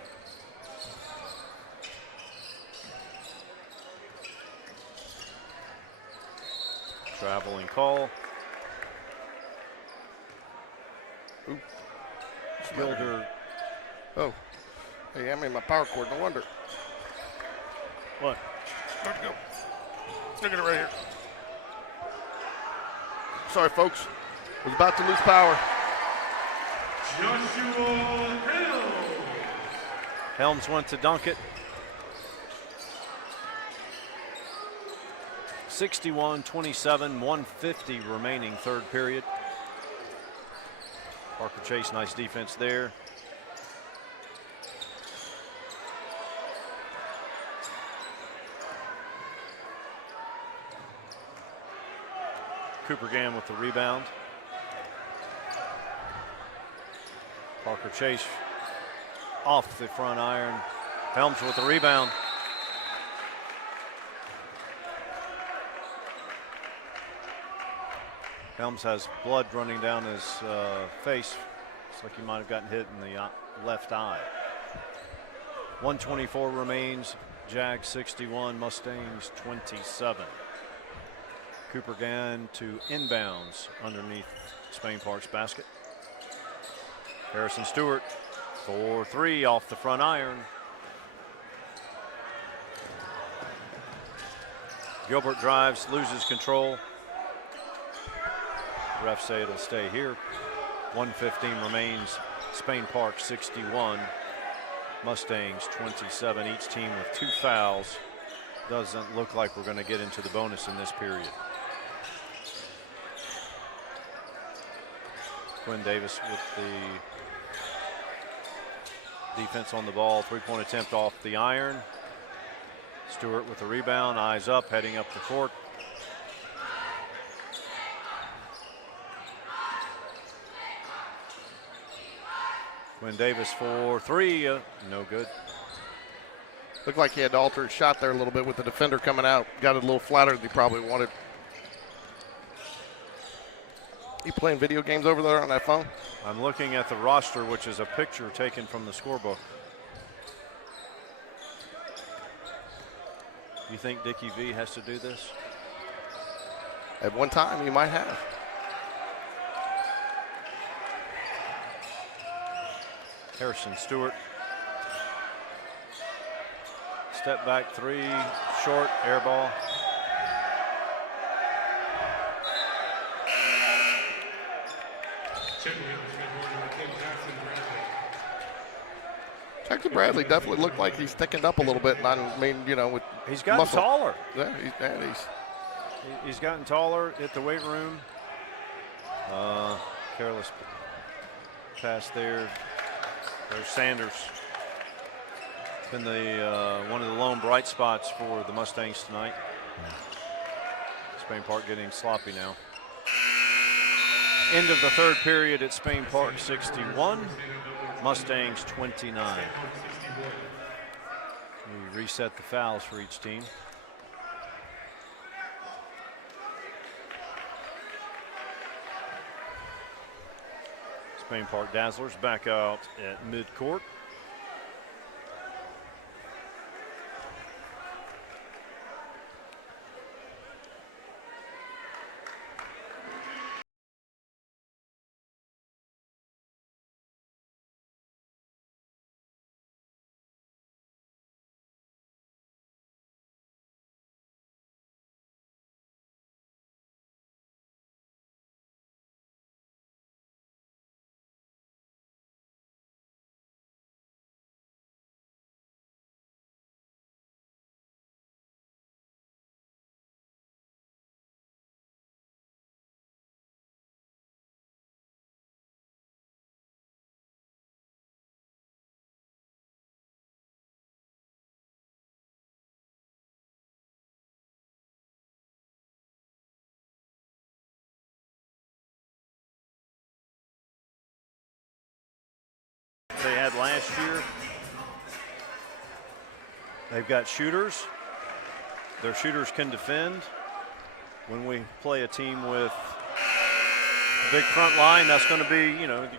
Traveling call. Ooh. Gilder. Oh. Hey, I'm in my power cord. No wonder. What? There we go. Look at it right here. Sorry, folks. Was about to lose power. Joshua Helms. Helms went to dunk it. 61-27, 150 remaining, third period. Parker Chase, nice defense there. Cooper Gann with the rebound. Parker Chase off the front iron. Helms with the rebound. Helms has blood running down his face. Looks like he might have gotten hit in the left eye. 124 remains. Jags 61, Mustangs 27. Cooper Gann to inbounds underneath Spain Park's basket. Harrison Stewart for three off the front iron. Gilbert drives, loses control. Refs say it'll stay here. 1:15 remains. Spain Park 61, Mustangs 27. Each team with 2 fouls. Doesn't look like we're going to get into the bonus in this period. Quinn Davis with the defense on the ball. 3-point attempt off the iron. Stewart with the rebound, eyes up, heading up the court. Quinn Davis for three, no good. Looked like he had to alter his shot there a little bit with the defender coming out. Got it a little flatter than he probably wanted. You playing video games over there on that phone? I'm looking at the roster, which is a picture taken from the scorebook. You think Dickie V has to do this? At one time, you might have. Harrison Stewart. Step back three, short, air ball. Jackson Bradley definitely looked like he's thickened up a little bit. And I mean, you know, with he's gotten muscle. taller. Yeah, He's gotten taller at the weight room. Careless pass there. There's Sanders. Been the one of the lone bright spots for the Mustangs tonight. Spain Park getting sloppy now. End of the third period at Spain Park, 61, Mustangs 29. We reset the fouls for each team. Spain Park Dazzlers back out at midcourt. They had last year. They've got shooters. Their shooters can defend. When we play a team with a big front line, that's going to be, you know,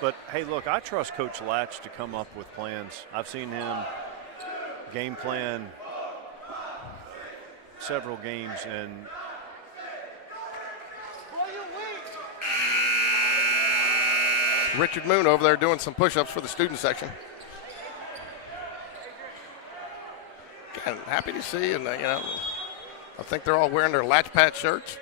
but hey, look, I trust Coach Latch to come up with plans. I've seen him game plan several games, and Richard Moon over there doing some push-ups for the student section. Again, happy to see, and you know, I think they're all wearing their Latch Pat shirts.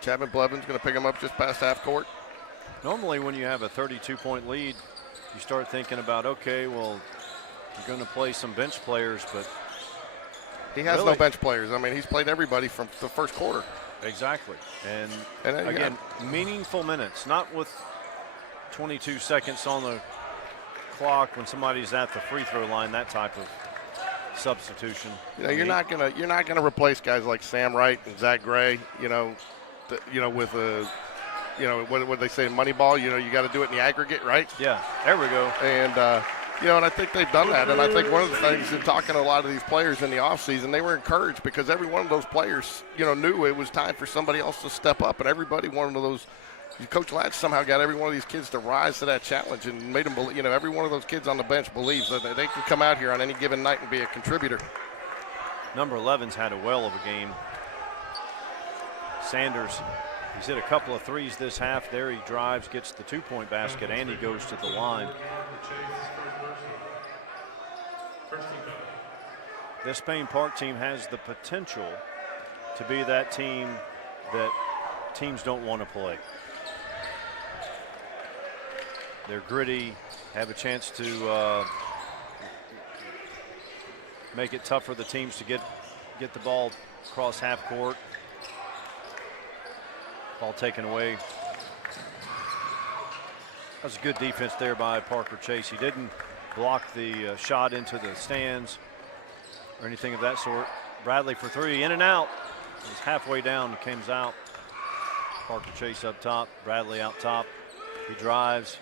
Chapman Blevins going to pick them up just past half court. Normally when you have a 32-point lead, you start thinking about, okay, well, you're going to play some bench players, but he has really no bench players. I mean, he's played everybody from the first quarter. Exactly. And again, meaningful minutes, not with 22 seconds on the clock when somebody's at the free throw line, that type of substitution. You know, you're not gonna replace guys like Sam Wright and Zach Gray, you know, with a, you know, what they say, Moneyball, you know, you got to do it in the aggregate, right? Yeah, there we go. And, you know, and I think they've done that. And I think one of the things in talking to a lot of these players in the offseason, they were encouraged because every one of those players, you know, knew it was time for somebody else to step up. And everybody, one of those, Coach Latch somehow got every one of these kids to rise to that challenge and made them believe, you know, every one of those kids on the bench believes that they can come out here on any given night and be a contributor. Number 11's had a well of a game. Sanders, he's hit a couple of threes this half. There he drives, gets the two-point basket, and he goes to the line. This Spain Park team has the potential to be that team that teams don't want to play. They're gritty, have a chance to make it tough for the teams to get the ball across half court. Ball taken away. That was a good defense there by Parker Chase. He didn't block the shot into the stands or anything of that sort. Bradley for three, in and out. He's halfway down, comes out. Parker Chase up top, Bradley out top. He drives.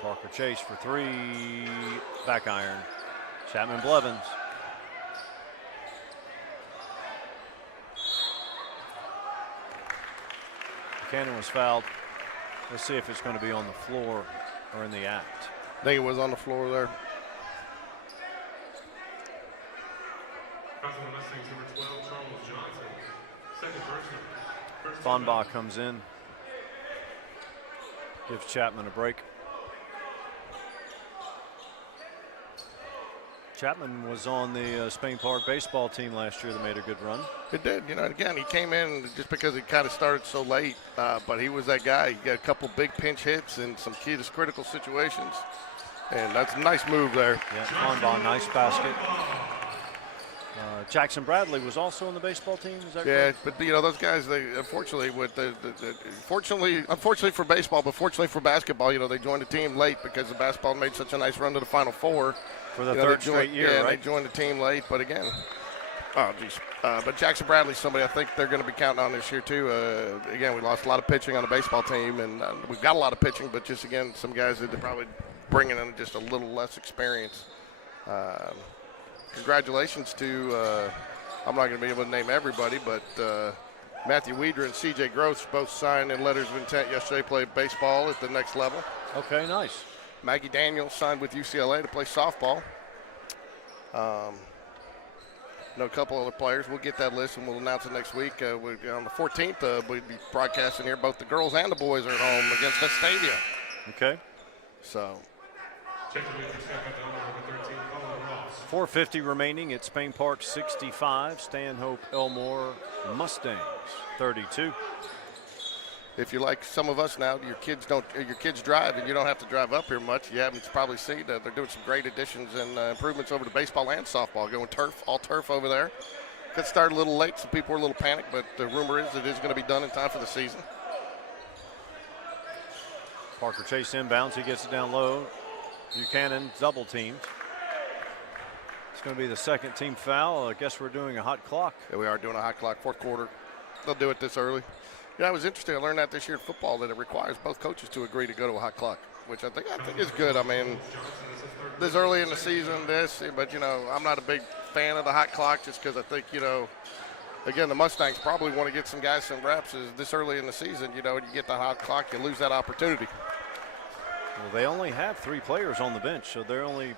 Parker Chase for three, back iron. Chapman Blevins. Buchanan was fouled. Let's see if it's going to be on the floor or in the act. I think it was on the floor there. Fonbaugh comes in, gives Chapman a break. Chapman was on the Spain Park baseball team last year that made a good run. It did. You know, again, he came in just because it kind of started so late, but he was that guy. He got a couple big pinch hits and some key to critical situations, and that's a nice move there. Yeah, Fonbaugh, nice basket. Jackson Bradley was also on the baseball team. Is that correct? Yeah, but you know those guys. They unfortunately unfortunately for baseball, but fortunately for basketball, you know they joined the team late because the basketball made such a nice run to the Final Four. For the third straight year, yeah, right? they joined the team late, but again, oh, geez. But Jackson Bradley's somebody I think they're going to be counting on this year, too. Again, we lost a lot of pitching on the baseball team, and we've got a lot of pitching, but just, again, some guys that they're probably bringing in just a little less experience. Congratulations to, I'm not going to be able to name everybody, but Matthew Weeder and C.J. Gross both signed in letters of intent yesterday, played baseball at the next level. Okay, nice. Maggie Daniels signed with UCLA to play softball. Know a couple other players. We'll get that list and we'll announce it next week. On the 14th, we'll be broadcasting here. Both the girls and the boys are at home against Vestavia. Okay. So. 4:50 remaining at Spain Park 65. Stanhope Elmore Mustangs 32. If you're like some of us now, your kids drive and you don't have to drive up here much. You haven't probably seen they're doing some great additions and improvements over to baseball and softball. Going all turf over there. Got started a little late, so people were a little panicked, but the rumor is it is going to be done in time for the season. Parker Chase inbounds. He gets it down low. Buchanan double teamed. It's going to be the second team foul. I guess we're doing a hot clock. Yeah, we are doing a hot clock, fourth quarter. They'll do it this early. Yeah, it was interesting. I learned that this year in football that it requires both coaches to agree to go to a hot clock, which I think is good. I mean, this early in the season, but I'm not a big fan of the hot clock just because I think again, the Mustangs probably want to get some guys some reps. Is this early in the season, you get the hot clock, you lose that opportunity. Well, they only have 3 players on the bench, so they're only.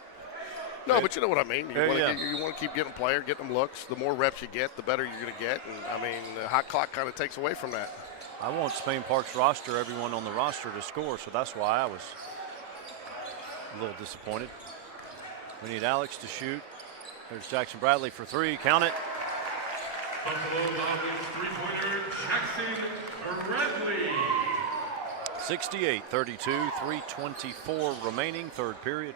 No, but you know what I mean. You want to keep getting getting them looks. The more reps you get, the better you're going to get. And, I mean, the hot clock kind of takes away from that. I want Spain Park's roster, everyone on the roster to score, so that's why I was a little disappointed. We need Alex to shoot. There's Jackson Bradley for 3. Count it. Buffalo's offense three-pointer, Jackson Bradley. 68-32, 3:24 remaining, third period.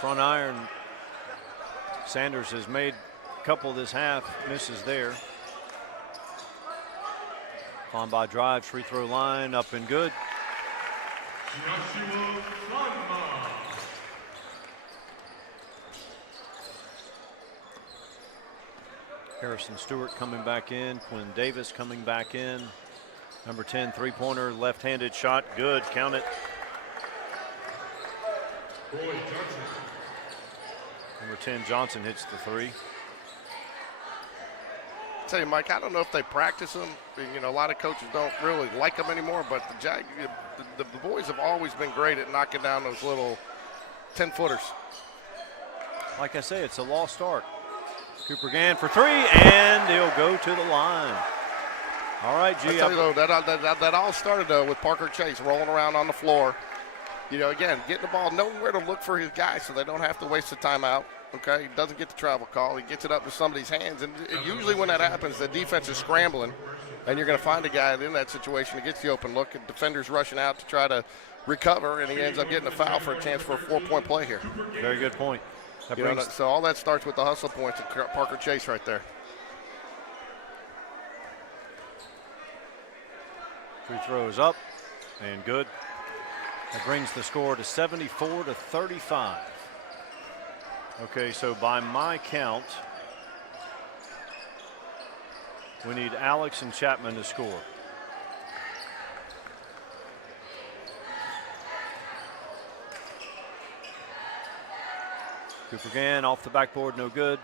Front iron. Sanders has made a couple this half, misses there. On by drive, free throw line, up and good. Joshua Flanma. Harrison Stewart coming back in, Quinn Davis coming back in. Number 10 three-pointer, left-handed shot, good, count it. Roy Johnson. Number 10 Johnson hits the 3. I tell you, Mike, I don't know if they practice them. A lot of coaches don't really like them anymore, but the boys have always been great at knocking down those little 10-footers. Like I say, it's a lost art. Cooper Gann for 3, and he'll go to the line. All right, G. I tell you, though, that all started, though, with Parker Chase rolling around on the floor. Again, getting the ball, knowing where to look for his guy so they don't have to waste the timeout. Okay, he doesn't get the travel call. He gets it up to somebody's hands. And usually when that happens, the defense is scrambling, and you're going to find a guy in that situation that gets the open look, and defender's rushing out to try to recover, and he ends up getting a foul for a chance for a 4-point play here. Very good point. So all that starts with the hustle points of Parker Chase right there. Free throws up and good. That brings the score to 74-35. Okay, so by my count, we need Alex and Chapman to score. Cooper Gann off the backboard, no good.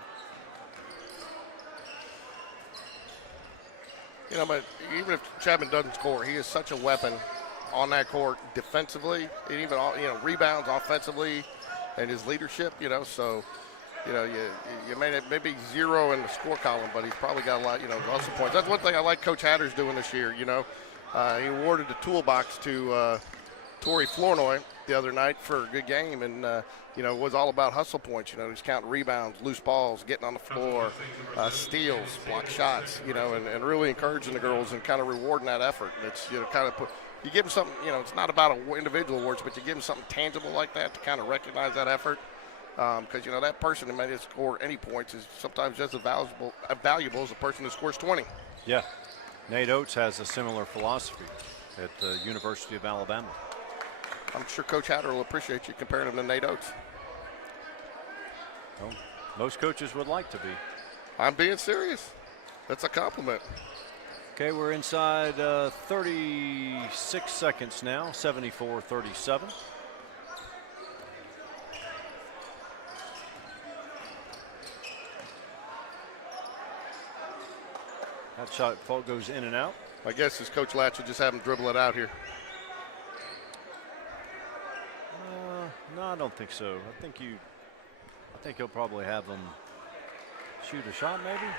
But even if Chapman doesn't score, he is such a weapon on that court defensively, and even rebounds offensively, and his leadership. So you may maybe 0 in the score column, but he's probably got a lot. Hustle points. That's one thing I like Coach Hatter's doing this year. He awarded the toolbox to Torrey Flournoy the other night for a good game, and it was all about hustle points. He's counting rebounds, loose balls, getting on the floor, steals, block shots. And really encouraging the girls and kind of rewarding that effort. It's kind of you give them something. It's not about individual awards, but you give them something tangible like that to kind of recognize that effort. because, that person that may score any points is sometimes just as valuable as the person who scores 20. Yeah. Nate Oates has a similar philosophy at the University of Alabama. I'm sure Coach Hatter will appreciate you comparing him to Nate Oates. Well, most coaches would like to be. I'm being serious. That's a compliment. Okay, we're inside 36 seconds now, 74-37. That shot goes in and out. I guess as Coach Latch will just have him dribble it out here. No, I don't think so. I think he'll probably have them shoot a shot, maybe.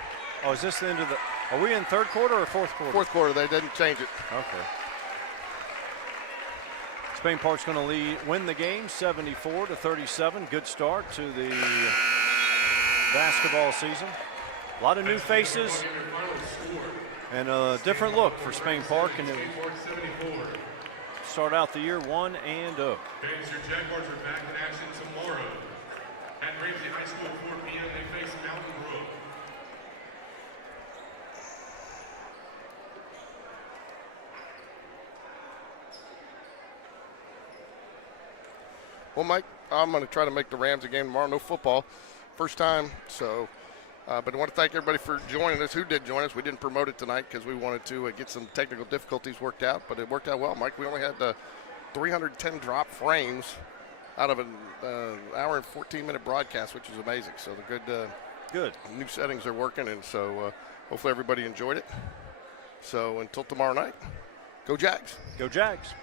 Oh, is this the end of the? Are we in third quarter or fourth quarter? Fourth quarter. They didn't change it. Okay. Spain Park's going to win the game, 74-37. Good start to the basketball season. A lot of new faces and a different look for Spain Park, and start out the year 1-0. Fans, your Jaguars are back in action tomorrow. At Ramsey High School, 4 p.m., they face Mountain Grove. Well, Mike, I'm going to try to make the Rams a game tomorrow. No football. First time, so. But I want to thank everybody for joining us. Who did join us? We didn't promote it tonight because we wanted to get some technical difficulties worked out, but it worked out well, Mike. We only had 310 drop frames out of an hour and 14-minute broadcast, which is amazing. So the good new settings are working, and so hopefully everybody enjoyed it. So until tomorrow night, go Jags. Go Jags.